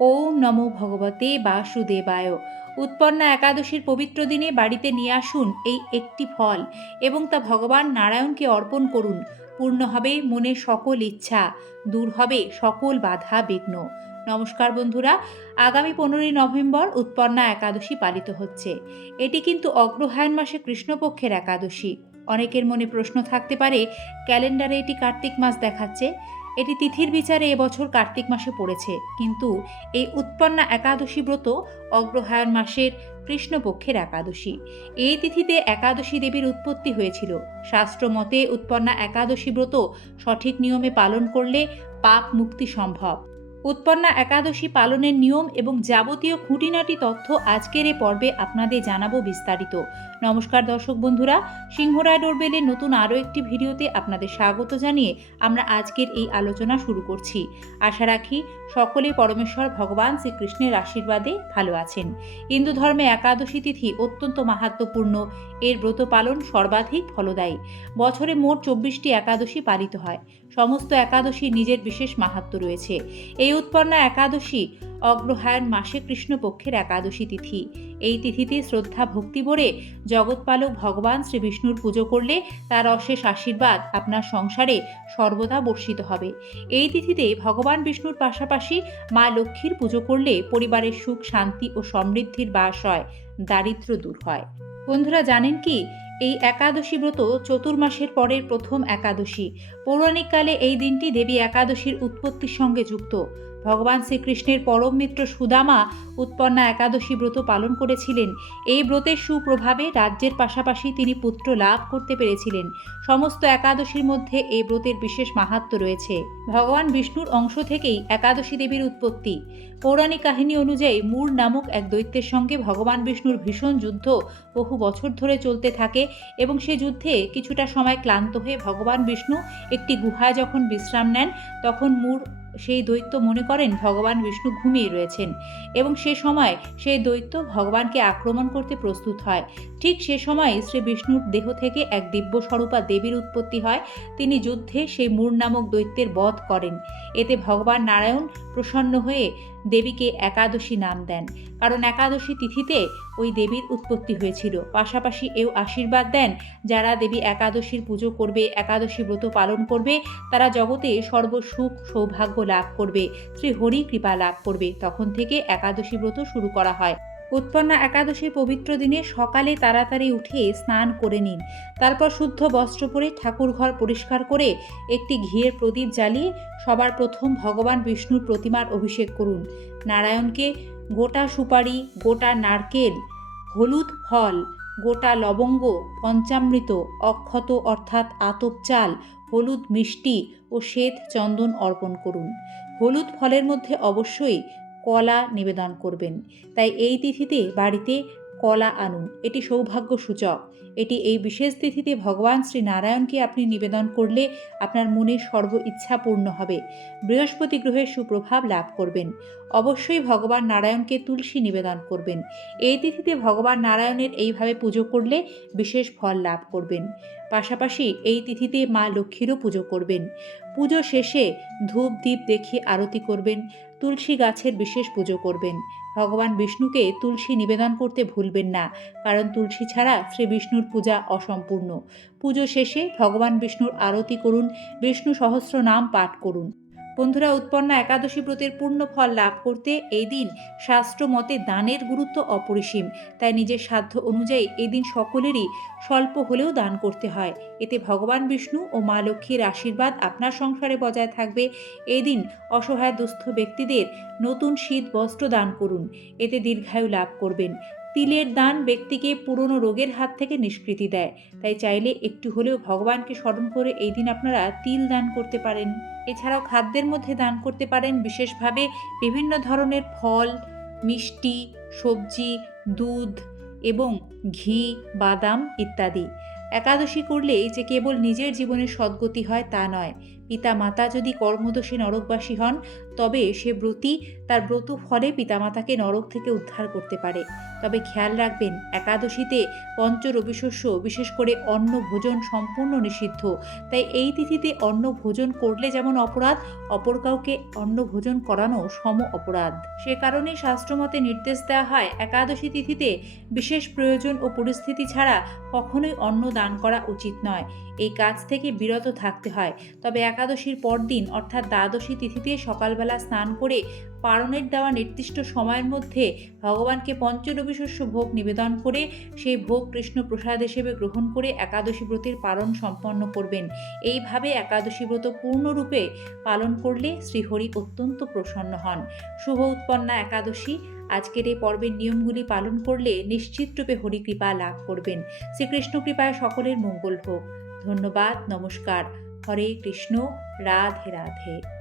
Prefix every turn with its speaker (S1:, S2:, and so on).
S1: ওম নমো ভগবতে বাসুদেবায়। উৎপন্না একাদশীর পবিত্র দিনে বাড়িতে নিয়ে আসুন এই একটি ফল এবং তা ভগবান নারায়ণকে অর্পণ করুন। পূর্ণ হবে মনের সকল ইচ্ছা, দূর হবে সকল বাধা বিঘ্ন। নমস্কার বন্ধুরা, আগামী পনেরোই নভেম্বর উৎপন্না একাদশী পালিত হচ্ছে। এটি কিন্তু অগ্রহায়ণ মাসে কৃষ্ণপক্ষের একাদশী। অনেকের মনে প্রশ্ন থাকতে পারে, ক্যালেন্ডারে এটি কার্তিক মাস দেখাচ্ছে। এটি তিথির বিচারে এবছর কার্তিক মাসে পড়েছে, কিন্তু এই উৎপন্না একাদশী ব্রত অগ্রহায়ণ মাসের কৃষ্ণপক্ষের একাদশী। এই তিথিতে একাদশী দেবীর উৎপত্তি হয়েছিল। শাস্ত্র মতে উৎপন্না একাদশী ব্রত সঠিক নিয়মে পালন করলে পাপ মুক্তি সম্ভব। উৎপন্না একাদশী পালনের নিয়ম এবং যাবতীয় খুঁটিনাটি তথ্য আজকের এ পর্বে আপনাদের জানাব বিস্তারিত। নমস্কার দর্শক বন্ধুরা, সিংহরায় ডোরবেলের নতুন আরও একটি ভিডিওতে আপনাদের স্বাগত জানিয়ে আমরা আজকের এই আলোচনা শুরু করছি। আশা রাখি সকলে পরমেশ্বর ভগবান শ্রীকৃষ্ণের আশীর্বাদে ভালো আছেন। হিন্দু ধর্মে একাদশী তিথি অত্যন্ত মাহাত্মপূর্ণ এর ব্রত পালন সর্বাধিক ফলদায়ী। বছরে মোট চব্বিশটি একাদশী পালিত হয়। সমস্ত একাদশী নিজের বিশেষ মাহাত্ম রয়েছে। এই উৎপন্না একাদশী অগ্রহায়ণ মাসে কৃষ্ণপক্ষের একাদশী তিথি। এই তিথিতে শ্রদ্ধা, ভক্তি ভরে জগৎপালক ভগবান শ্রী বিষ্ণুর পুজো করলে তার অশেষ আশীর্বাদ আপনার সংসারে সর্বদা বর্ষিত হবে। এই তিথিতে ভগবান বিষ্ণুর পাশাপাশি মা লক্ষ্মীর পুজো করলে পরিবারের সুখ, শান্তি ও সমৃদ্ধির বাস হয়, দারিদ্র্য দূর হয়। বন্ধুরা, জানেন কি? এই একাদশী ব্রত চতুর্মাসের পরের প্রথম একাদশী। পৌরাণিককালে এই দিনটি দেবী একাদশীর উৎপত্তির সঙ্গে যুক্ত। ভগবান শ্রীকৃষ্ণের পরম মিত্র সুদামা উৎপন্না একাদশী ব্রত পালন করেছিলেন। এই ব্রতের সুপ্রভাবে রাজ্যের পাশাপাশি তিনি পুত্র লাভ করতে পেরেছিলেন। সমস্ত একাদশীর মধ্যে এই ব্রতের বিশেষ মাহাত্ম রয়েছে। ভগবান বিষ্ণুর অংশ থেকেই একাদশী দেবীর উৎপত্তি। পৌরাণিক কাহিনী অনুযায়ী মূর নামক এক দৈত্যের সঙ্গে ভগবান বিষ্ণুর ভীষণ যুদ্ধ বহু বছর ধরে চলতে থাকে এবং সে যুদ্ধে কিছুটা সময় ক্লান্ত হয়ে ভগবান বিষ্ণু একটি গুহায় যখন বিশ্রাম নেন, তখন মূর সেই দৈত্য মনে করেন ভগবান বিষ্ণু ঘুমিয়ে রয়েছেন এবং সে সময় সেই দৈত্য ভগবানকে আক্রমণ করতে প্রস্তুত হয়। ঠিক সে সময় শ্রী বিষ্ণুর দেহ থেকে এক দিব্য স্বরূপা দেবীর উৎপত্তি হয়। তিনি যুদ্ধে সেই মূর নামক দৈত্যের বধ করেন। এতে ভগবান নারায়ণ প্রসন্ন হয়ে দেবীকে একাদশী নাম দেন। কারণ একাদশী তিথিতে ওই দেবীর উৎপত্তি হয়েছিল। পাশাপাশি এও আশীর্বাদ দেন যারা দেবী একাদশীর পুজো করবে, একাদশী ব্রত পালন করবে, তারা জগতে সর্বসুখ সৌভাগ্য লাভ করবে শ্রী হরি কৃপা লাভ করবে। তখন থেকে একাদশী ব্রত শুরু করা হয়। উৎপন্না একাদশীর পবিত্র দিনে সকালে তাড়াতাড়ি উঠে স্নান করে নিন। তারপর শুদ্ধ বস্ত্র পরে ঠাকুরঘর পরিষ্কার করে একটি ঘিয়ের প্রদীপ জ্বালিয়ে সবার প্রথম ভগবান বিষ্ণুর প্রতিমার অভিষেক করুন। নারায়ণকে গোটা সুপারি, গোটা নারকেল, হলুদ ফল, গোটা লবঙ্গ, পঞ্চামৃত, অক্ষত অর্থাৎ আতপ চাল, হলুদ মিষ্টি ও শ্বেত চন্দন অর্পণ করুন। হলুদ ফলের মধ্যে অবশ্যই কলা নিবেদন করবেন। তাই এই তিথিতে বাড়িতে কলা আনুন। এটি সৌভাগ্য সূচক এটি এই বিশেষ তিথিতে ভগবান শ্রী নারায়ণকে আপনি নিবেদন করলে আপনার মনের সর্ব ইচ্ছা পূর্ণ হবে। বৃহস্পতি গ্রহের সুপ্রভাব লাভ করবেন। অবশ্যই ভগবান নারায়ণকে তুলসী নিবেদন করবেন। এই তিথিতে ভগবান নারায়ণের এইভাবে পুজো করলে বিশেষ ফল লাভ করবেন। পাশাপাশি এই তিথিতে মা লক্ষ্মীরও পুজো করবেন। পুজো শেষে ধূপ দ্বীপ দেখিয়ে আরতি করবেন, তুলসী গাছের বিশেষ পুজো করবেন। ভগবান বিষ্ণুকে তুলসী নিবেদন করতে ভুলবেন না, কারণ তুলসী ছাড়া শ্রী বিষ্ণুর পূজা অসম্পূর্ণ। পুজো শেষে ভগবান বিষ্ণুর আরতি করুন, বিষ্ণু সহস্র নাম পাঠ করুন। বন্ধুরা, উৎপন্না একাদশী ব্রতের পূর্ণ ফল লাভ করতে এই দিন শাস্ত্র মতে দানের গুরুত্ব অপরিসীম। তাই নিজের সাধ্য অনুযায়ী এই দিন সকলেরই স্বল্প হলেও দান করতে হয়। এতে ভগবান বিষ্ণু ও মা লক্ষ্মীর আশীর্বাদ আপনার সংসারে বজায় থাকবে। এই দিন অসহায় দুস্থ ব্যক্তিদের নতুন শীত বস্ত্র দান করুন। এতে দীর্ঘায়ু লাভ করবেন। তিলের দান ব্যক্তিকে পুরনো রোগের হাত থেকে নিষ্কৃতি দেয়। তাই চাইলে একটু হলেও ভগবানকে স্মরণ করে এই দিন আপনারা তিল দান করতে পারেন। এছাড়াও খাদ্যের মধ্যে দান করতে পারেন, বিশেষভাবে বিভিন্ন ধরনের ফল, মিষ্টি, সবজি, দুধ এবং ঘি, বাদাম ইত্যাদি। একাদশী করলে যে কেবল নিজের জীবনে সদ্গতি হয় তা নয়। পিতা মাতা যদি কর্মদোষী নরকবাসী হন তবে সে ব্রতী তার ব্রত ফলে পিতামাতাকে নরক থেকে উদ্ধার করতে পারে। তবে খেয়াল রাখবেন, একাদশীতে পঞ্চ রবিশস্য বিশেষ করে অন্ন ভোজন সম্পূর্ণ নিষিদ্ধ। তাই এই তিথিতে অন্ন ভোজন করলে যেমন অপরাধ, অপর কাউকে অন্ন ভোজন করানো সম অপরাধ। সে কারণে শাস্ত্রমতে নির্দেশ দেওয়া হয়, একাদশী তিথিতে বিশেষ প্রয়োজন ও পরিস্থিতি ছাড়া কখনোই অন্ন দান করা উচিত নয়। এই কাজ থেকে বিরত থাকতে হয়। তবে একাদশীর পরদিন, অর্থাৎ দ্বাদশী তিথিতে সকালবেলা স্নান করে পারণের দেওয়া নির্দিষ্ট সময়ের মধ্যে ভগবানকে পঞ্চরবি শস্য ভোগ নিবেদন করে সেই ভোগ কৃষ্ণ প্রসাদ হিসেবে গ্রহণ করে একাদশী ব্রতের পালন সম্পন্ন করবেন। এইভাবে একাদশী ব্রত পূর্ণরূপে পালন করলে শ্রীহরি অত্যন্ত প্রসন্ন হন। শুভ উৎপন্না একাদশী। আজকের এই পর্বের নিয়মগুলি পালন করলে নিশ্চিতরূপে হরিকৃপা লাভ করবেন। শ্রীকৃষ্ণ কৃপায় সকলের মঙ্গল হোক। ধন্যবাদ, নমস্কার। হরে কৃষ্ণ, রাধে রাধে।